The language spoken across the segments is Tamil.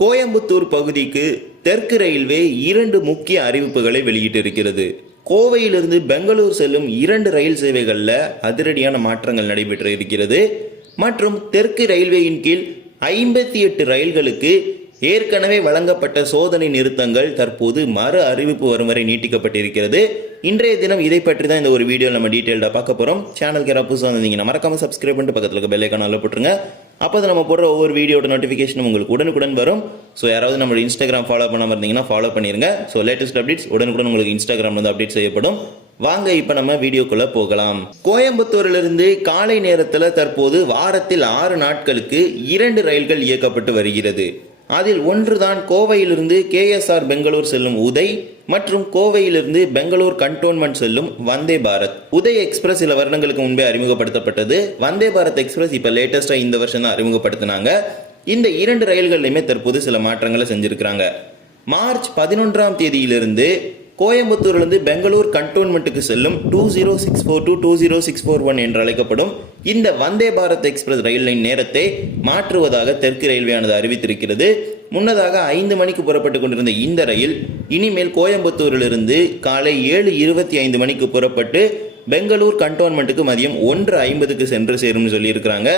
கோயம்புத்தூர் பகுதிக்கு தெற்கு ரயில்வே இரண்டு முக்கிய அறிவிப்புகளை வெளியிட்டிருக்கிறது. கோவையிலிருந்து பெங்களூர் செல்லும் இரண்டு ரயில் சேவைகளில் அதிரடியான மாற்றங்கள் நடைபெற்று இருக்கிறது. மற்றும் தெற்கு ரயில்வேயின் கீழ் ஐம்பத்தி எட்டு ரயில்களுக்கு ஏற்கனவே வழங்கப்பட்ட சோதனை நிறுத்தங்கள் தற்போது மறு அறிவிப்பு வரும் வரை நீட்டிக்கப்பட்டிருக்கிறது. இன்றைய தினம் இதை பற்றி தான் இந்த ஒரு வீடியோ நம்ம டீட்டெயில்டாக பார்க்க போகிறோம் சேனல் யாராவது புதுசாக வந்தீங்கன்னா மறக்காமல் சப்ஸ்கிரைப் பண்ணிட்டு பக்கத்தில் இருக்க பெல்லைக்கான போட்டுருங்க. அப்போ அது நம்ம போடுற ஒவ்வொரு வீடியோட நோட்டிஃபிகேஷன் உங்களுக்கு உடனுக்குடன் வரும். ஸோ யாராவது நம்மளோட இன்ஸ்டாகிராம் ஃபாலோ பண்ணாமல் இருந்தீங்கன்னா ஃபாலோ பண்ணிருங்க. ஸோ லேட்டஸ்ட் அப்டேட்ஸ் உடனுக்குடன் உங்களுக்கு இன்ஸ்டாகிராம் வந்து அப்டேட் செய்யப்படும். வாங்க இப்போ நம்ம வீடியோக்குள்ள போகலாம். கோயம்புத்தூரிலிருந்து காலை நேரத்தில் தற்போது வாரத்தில் ஆறு நாட்களுக்கு இரண்டு ரயில்கள் இயக்கப்பட்டு வருகிறது. அதில் ஒன்றுதான் கோவையிலிருந்து கேஎஸ்ஆர் பெங்களூர் செல்லும் உதய் மற்றும் கோவையிலிருந்து பெங்களூர் கண்டோன்மெண்ட் செல்லும் வந்தே பாரத். உதய் எக்ஸ்பிரஸ் சில வருடங்களுக்கு முன்பே அறிமுகப்படுத்தப்பட்டது. வந்தே பாரத் எக்ஸ்பிரஸ் இப்போ லேட்டஸ்ட்டாக இந்த வருஷம் தான் அறிமுகப்படுத்தினாங்க. இந்த இரண்டு ரயில்கள்லையுமே தற்போது சில மாற்றங்களை செஞ்சிருக்கிறாங்க. மார்ச் பதினொன்றாம் தேதியிலிருந்து கோயம்புத்தூரிலிருந்து பெங்களூர் கண்டோன்மெண்ட்டுக்கு செல்லும் two zero six four two two zero six four one என்று அழைக்கப்படும் இந்த வந்தே பாரத் எக்ஸ்பிரஸ் ரயில் லைன் நேரத்தை மாற்றுவதாக தெற்கு ரயில்வேயானது அறிவித்திருக்கிறது. முன்னதாக ஐந்து மணிக்கு புறப்பட்டு கொண்டிருந்த இந்த ரயில் இனிமேல் கோயம்புத்தூரிலிருந்து காலை ஏழு இருபத்தி ஐந்து மணிக்கு புறப்பட்டு பெங்களூர் கண்டோன்மெண்ட்டுக்கு மதியம் ஒன்று ஐம்பதுக்கு சென்று சேரும்னு சொல்லியிருக்கிறாங்க.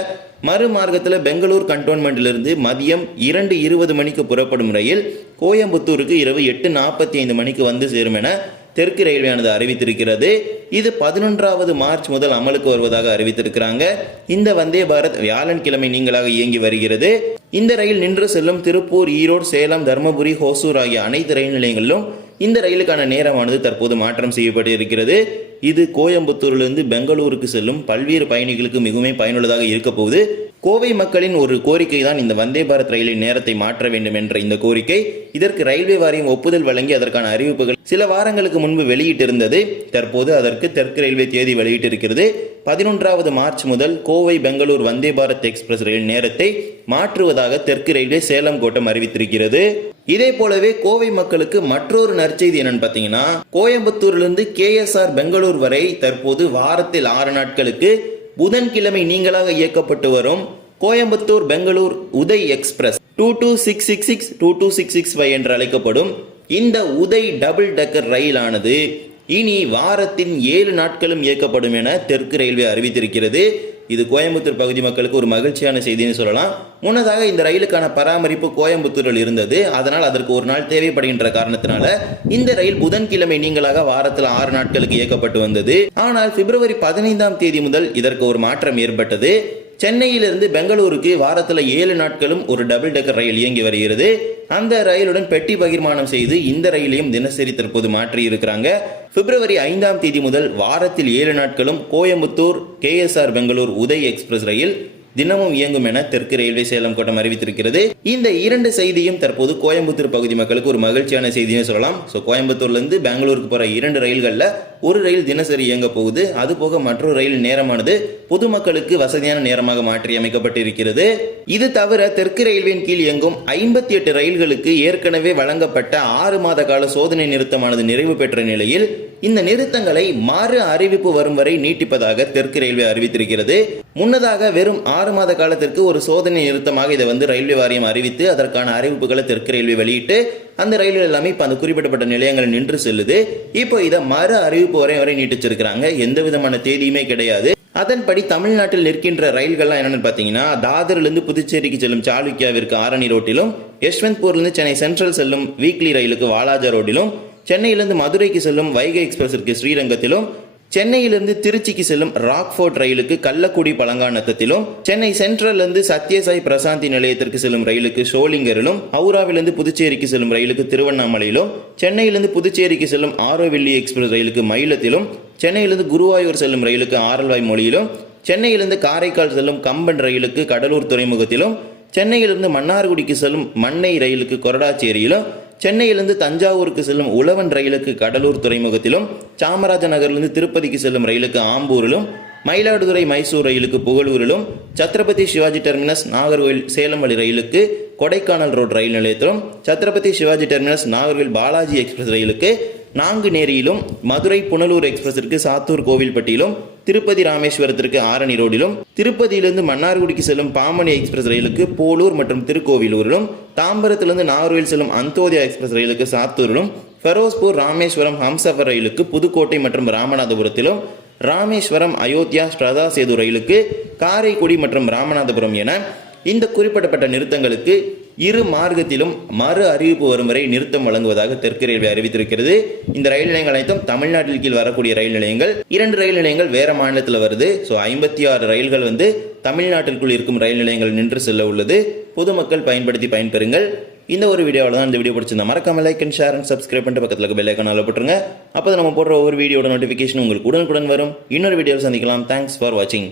மறுமார்க்கத்தில் பெங்களூர் கண்டோன்மெண்ட்டிலிருந்து மதியம் இரண்டு இருபது மணிக்கு புறப்படும் ரயில் கோயம்புத்தூருக்கு இரவு எட்டு நாற்பத்தி ஐந்து மணிக்கு வந்து சேரும் என தெற்கு ரயில்வேயானது அறிவித்திருக்கிறது. இது பதினொன்றாவது மார்ச் முதல் அமலுக்கு வருவதாக அறிவித்திருக்கிறாங்க. இந்த வந்தே பாரத் வியாழன்கிழமை நீங்களாக இயங்கி வருகிறது. இந்த ரயில் நின்று செல்லும் திருப்பூர் ஈரோடு சேலம் தருமபுரி ஹோசூர் ஆகிய அனைத்து ரயில் நிலையங்களிலும் இந்த ரயிலுக்கான நேரமானது தற்போது மாற்றம் செய்யப்பட்டு இருக்கிறது இது கோயம்புத்தூரிலிருந்து பெங்களூருக்கு செல்லும் பல்வேறு பயணிகளுக்கு மிகவும் பயனுள்ளதாக இருக்க போகுது. கோவை மக்களின் ஒரு கோரிக்கை தான் இந்த வந்தே பாரத் ரயிலின் நேரத்தை மாற்ற வேண்டும் என்ற இந்த கோரிக்கை. இதற்கு ரயில்வே வாரியம் ஒப்புதல் வழங்கி அதற்கான அறிவிப்புகள் சில வாரங்களுக்கு முன்பு வெளியிட்டிருந்தது. தற்போது அதற்கு தெற்கு ரயில்வே தேதி வெளியிட்டிருக்கிறது. பதினொன்றாவது மார்ச் முதல் கோவை பெங்களூர் வந்தே பாரத் எக்ஸ்பிரஸ் ரயில் நேரத்தை மாற்றுவதாக தெற்கு ரயில்வே சேலம் கோட்டம் அறிவித்திருக்கிறது. இதே போலவே கோவை மக்களுக்கு மற்றொரு நற்செய்தி என்னன்னு பார்த்தீங்கன்னா கோயம்புத்தூரிலிருந்து கேஎஸ்ஆர் பெங்களூர் வரை தற்போது வாரத்தில் ஆறு நாட்களுக்கு புதன்கிழமை நீங்களாக இயக்கப்பட்டு வரும் Coimbatore Bangalore Uday express two two six six six two two six six five என்று அழைக்கப்படும் இந்த உதய் டபுள் டக்கர் ரயிலானது இனி வாரத்தின் ஏழு நாட்களும் இயக்கப்படும் என தெற்கு ரயில்வே அறிவித்திருக்கிறது. இது கோயம்புத்தூர் பகுதி மக்களுக்கு ஒரு மகிழ்ச்சியான செய்தின்னு சொல்லலாம். முன்னதாக இந்த ரயிலுக்கான பராமரிப்பு கோயம்புத்தூரில் இருந்தது. அதனால் அதற்கு ஒரு நாள் தேவைப்படுகின்ற காரணத்தினால இந்த ரயில் புதன்கிழமை நீங்களாக வாரத்தில் ஆறு நாட்களுக்கு இயக்கப்பட்டு வந்தது. ஆனால் பிப்ரவரி பதினைந்தாம் தேதி முதல் இதற்கு ஒரு மாற்றம் ஏற்பட்டது. சென்னையிலிருந்து பெங்களூருக்கு வாரத்தில் ஏழு நாட்களும் ஒரு டபுள் டெக்கர் ரயில் இயங்கி வருகிறது. அந்த ரயிலுடன் பெட்டி பகிர்மானம் செய்து இந்த ரயிலையும் தினசரி தற்போது மாற்றி இருக்கிறாங்க. பிப்ரவரி ஐந்தாம் தேதி முதல் வாரத்தில் ஏழு நாட்களும் கோயம்புத்தூர் கேஎஸ்ஆர் பெங்களூர் உதய் எக்ஸ்பிரஸ் ரயில் தினமும் இயங்கும் என தெற்கு ரயில்வே சேலம் கோட்டம் அறிவித்திருக்கிறது. இந்த இரண்டு செய்தியும் தற்போது கோயம்புத்தூர் பகுதி மக்களுக்கு ஒரு மகிழ்ச்சியான செய்தியும் சொல்லலாம். ஸோ கோயம்புத்தூர்லேருந்து பெங்களூருக்கு போகிற இரண்டு ரயில்களில் ஒரு ரயில் தினசரி இயங்க போகுது. அது போக மற்றொரு ரயில் நேரமானது பொதுமக்களுக்கு வசதியான நேரமாக மாற்றி அமைக்கப்பட்டிருக்கிறது இது தவிர தெற்கு ரயில்வேயின் கீழ் இயங்கும் ஐம்பத்தி எட்டு ரயில்களுக்கு ஏற்கனவே வழங்கப்பட்ட ஆறு மாத கால சோதனை நிறுத்தமானது நிறைவு பெற்ற நிலையில் இந்த நிறுத்தங்களை மறு அறிவிப்பு வரும் வரை நீட்டிப்பதாக தெற்கு ரயில்வே அறிவித்திருக்கிறது. முன்னதாக வெறும் ஆறு மாத காலத்திற்கு ஒரு சோதனை நிறுத்தமாக இதை வந்து ரயில்வே வாரியம் அறிவித்து அதற்கான அறிவிப்புகளை தெற்கு ரயில்வே வெளியிட்டு அந்த ரயில்கள் எல்லாமே இப்போ அந்த குறிப்பிடப்பட்ட நிலையங்கள் நின்று செல்லுது. இப்போ இதை மறு அறிவிப்பு வரை வரை நீட்டிச்சிருக்கிறாங்க. எந்த விதமான தேதியுமே கிடையாது. அதன்படி தமிழ்நாட்டில் நிற்கின்ற ரயில்கள்லாம் என்னென்னு பார்த்தீங்கன்னா தாதர்லேருந்து புதுச்சேரிக்கு செல்லும் சாளுக்கியாவிற்கு ஆரணி ரோட்டிலும் யஷ்வந்த்பூர்லேருந்து சென்னை சென்ட்ரல் செல்லும் வீக்லி ரயிலுக்கு வாலாஜா ரோட்டிலும் சென்னையிலிருந்து மதுரைக்கு செல்லும் வைகை எக்ஸ்பிரஸிற்கு ஸ்ரீரங்கத்திலும் சென்னையிலிருந்து திருச்சிக்கு செல்லும் ராக்ஃபோர்ட் ரயிலுக்கு கள்ளக்குடி பழங்காநத்தத்திலும் சென்னை சென்ட்ரல்லிருந்து சத்யசாய் பிரசாந்தி நிலையத்திற்கு செல்லும் ரயிலுக்கு ஷோலிங்கரிலும் ஹவுராவிலிருந்து புதுச்சேரிக்கு செல்லும் ரயிலுக்கு திருவண்ணாமலையிலும் சென்னையிலிருந்து புதுச்சேரிக்கு செல்லும் ஆரோவில்லி எக்ஸ்பிரஸ் ரயிலுக்கு மயிலத்திலும் சென்னையிலிருந்து குருவாயூர் செல்லும் ரயிலுக்கு ஆரல்வாய் மொழியிலும் சென்னையிலிருந்து காரைக்கால் செல்லும் கம்பன் ரயிலுக்கு கடலூர் துறைமுகத்திலும் சென்னையிலிருந்து மன்னார்குடிக்கு செல்லும் மண்ணை ரயிலுக்கு கொரடாச்சேரியிலும் சென்னையிலிருந்து தஞ்சாவூருக்கு செல்லும் உழவன் ரயிலுக்கு கடலூர் துறைமுகத்திலும் சாமராஜநகர்லேருந்து திருப்பதிக்கு செல்லும் ரயிலுக்கு ஆம்பூரிலும் மயிலாடுதுறை மைசூர் ரயிலுக்கு புகழூரிலும் சத்ரபதி சிவாஜி டெர்மினஸ் நாகர்கோவில் சேலம் வழி ரயிலுக்கு கொடைக்கானல் ரோடு ரயில் நிலையத்திலும் சத்ரபதி சிவாஜி டெர்மினஸ் நாகர்கோவில் பாலாஜி எக்ஸ்பிரஸ் ரயிலுக்கு நாங்குநேரியிலும் மதுரை புனலூர் எக்ஸ்பிரஸிற்கு சாத்தூர் கோவில்பட்டியிலும் திருப்பதி ராமேஸ்வரத்திற்கு ஆரணி ரோடிலும் திருப்பதியிலிருந்து மன்னார்குடிக்கு செல்லும் பாமணி எக்ஸ்பிரஸ் ரயிலுக்கு போலூர் மற்றும் திருக்கோவிலூரிலும் தாம்பரத்திலிருந்து நாகர்கோவில் செல்லும் அந்தோதயா எக்ஸ்பிரஸ் ரயிலுக்கு சாத்தூரிலும் ஃபெரோஸ்பூர் ராமேஸ்வரம் ஹம்சஃபர் ரயிலுக்கு புதுக்கோட்டை மற்றும் ராமநாதபுரத்திலும் ராமேஸ்வரம் அயோத்தியா ஸ்ரதா சேது ரயிலுக்கு காரைக்குடி மற்றும் ராமநாதபுரம் என இந்த குறிப்பிடப்பட்ட நிறுத்தங்களுக்கு இரு மார்க்கத்திலும் மறு அறிவிப்பு வரும் வரை நிறுத்தம் வழங்குவதாக தெற்கு ரயில்வே அறிவித்திருக்கிறது. இந்த ரயில் நிலையங்கள் அனைத்தும் தமிழ்நாட்டில் கீழ் வரக்கூடிய ரயில் நிலையங்கள். இரண்டு ரயில் நிலையங்கள் வேற மாநிலத்தில் வருது. ஸோ ஐம்பத்தி ஆறு ரயில்கள் வந்து தமிழ்நாட்டிற்குள் இருக்கும் ரயில் நிலையங்கள் நின்று செல்ல உள்ளது. பொதுமக்கள் பயன்படுத்தி பயன்பெறுங்கள். இந்த ஒரு வீடியோவில் தான் இந்த வீடியோ பிடிச்சிருந்தா மறக்காம like and share and subscribe பண்ணிட்டு பக்கத்தில் இருக்க பெல் ஐக்கான போட்டுருங்க. அப்போ நம்ம போடுற ஒவ்வொரு வீடியோட நோட்டிஃபிகேஷன் உங்களுக்கு உடனுக்குடன் வரும். இன்னொரு வீடியோவில் சந்திக்கலாம். தேங்க்ஸ் ஃபார் வாட்சிங்